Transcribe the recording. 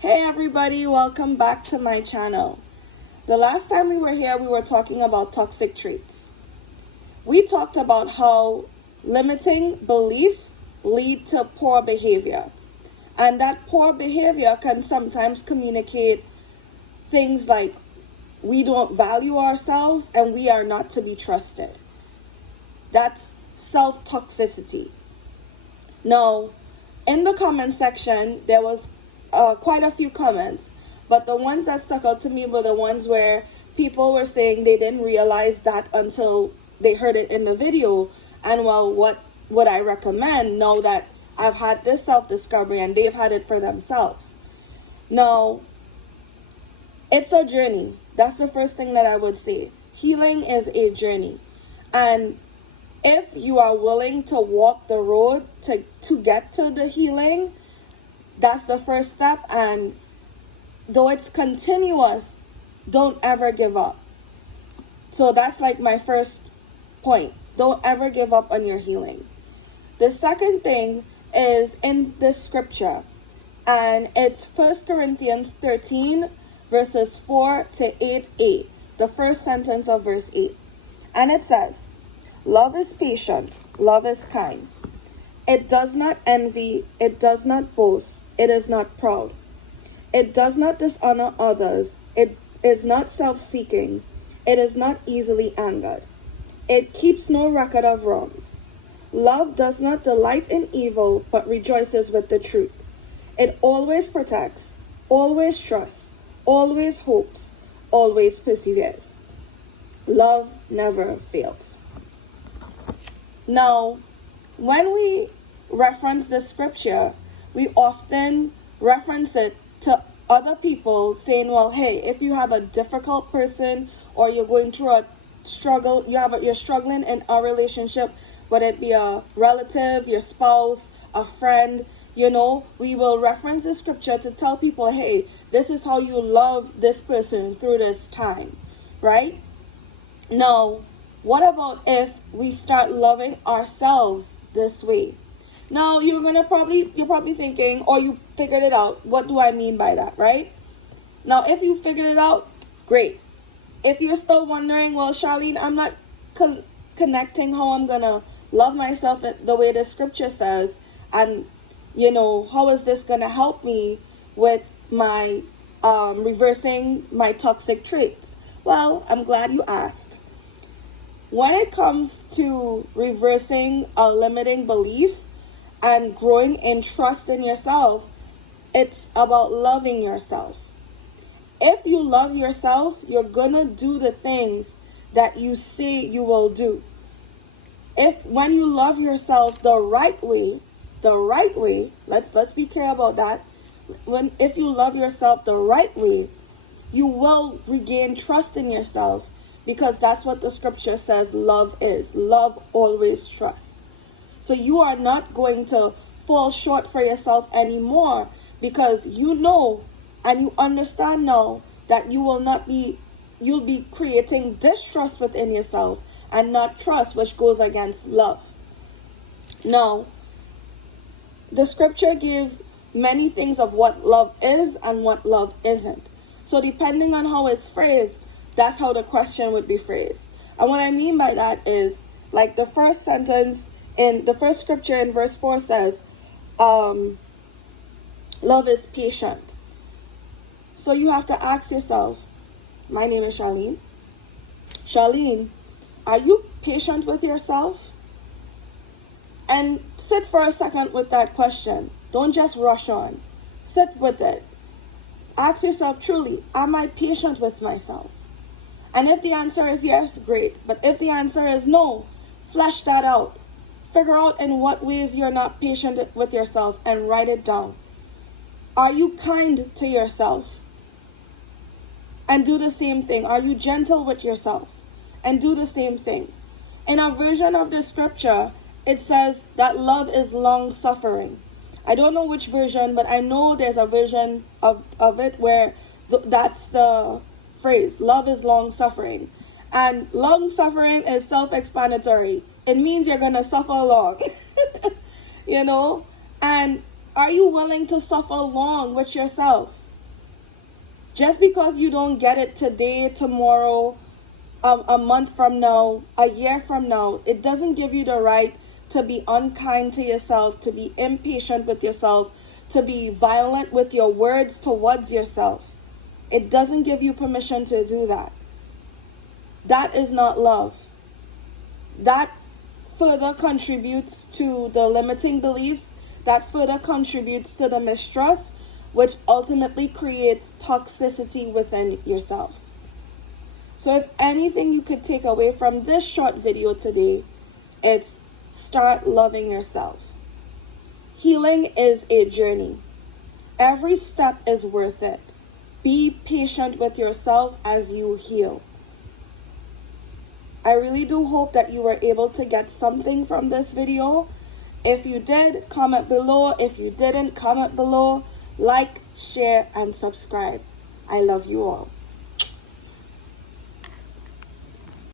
Hey everybody, welcome back to my channel. The last time we were here, we were talking about toxic traits. We talked about how limiting beliefs lead to poor behavior. And that poor behavior can sometimes communicate things like we don't value ourselves and we are not to be trusted. That's self-toxicity. Now, in the comment section, there was quite a few comments, but the ones that stuck out to me were the ones where people were saying they didn't realize that until they heard it in the video. And well, what would I recommend now that I've had this self-discovery and they've had it for themselves? Now, it's a journey. That's the first thing that I would say. Healing is a journey. And if you are willing to walk the road to get to the healing, that's the first step. And though it's continuous, don't ever give up. So that's like my first point. Don't ever give up on your healing. The second thing is in this scripture, and it's 1 Corinthians 13 verses 4 to 8a, the first sentence of verse 8. And it says, "Love is patient, love is kind. It does not envy, it does not boast, it is not proud. It does not dishonor others, it is not self-seeking, it is not easily angered. It keeps no record of wrongs. Love does not delight in evil, but rejoices with the truth. It always protects, always trusts, always hopes, always perseveres. Love never fails." Now, when we reference this scripture, we often reference it to other people saying, well, hey, if you have a difficult person or you're going through a struggle, you're struggling in a relationship, whether it be a relative, your spouse, a friend, we will reference the scripture to tell people, hey, this is how you love this person through this time, right? Now, what about if we start loving ourselves this way? Now, you're probably thinking, or you figured it out, what do I mean by that, right? Now, if you figured it out, great. If you're still wondering, well, Charlene, I'm not connecting how I'm going to love myself the way the scripture says, and, how is this going to help me with my reversing my toxic traits? Well, I'm glad you asked. When it comes to reversing a limiting belief and growing in trust in yourself, it's about loving yourself. If you love yourself, you're gonna do the things that you say you will do. When you love yourself the right way, let's be clear about that. If you love yourself the right way, you will regain trust in yourself, because that's what the scripture says love is. Love always trusts. So you are not going to fall short for yourself anymore, because you know and you understand now that you'll be creating distrust within yourself and not trust, which goes against love. Now, the scripture gives many things of what love is and what love isn't. So depending on how it's phrased, that's how the question would be phrased. And what I mean by that is, like the first sentence in the first scripture in verse 4 says, love is patient. So you have to ask yourself, my name is Charlene. Charlene, are you patient with yourself? And sit for a second with that question. Don't just rush on. Sit with it. Ask yourself truly, am I patient with myself? And if the answer is yes, great. But if the answer is no, flesh that out. Figure out in what ways you're not patient with yourself and write it down. Are you kind to yourself? And do the same thing. Are you gentle with yourself? And do the same thing. In a version of the scripture, it says that love is long-suffering. I don't know which version, but I know there's a version of it where that's the phrase, love is long-suffering. And long-suffering is self-explanatory. It means you're going to suffer long, And are you willing to suffer long with yourself? Just because you don't get it today, tomorrow, a month from now, a year from now, it doesn't give you the right to be unkind to yourself, to be impatient with yourself, to be violent with your words towards yourself. It doesn't give you permission to do that. That is not love. That further contributes to the limiting beliefs, that further contributes to the mistrust, which ultimately creates toxicity within yourself. So if anything you could take away from this short video today, it's start loving yourself. Healing is a journey. Every step is worth it. Be patient with yourself as you heal. I really do hope that you were able to get something from this video. If you did, comment below. If you didn't, comment below. Like, share, and subscribe. I love you all.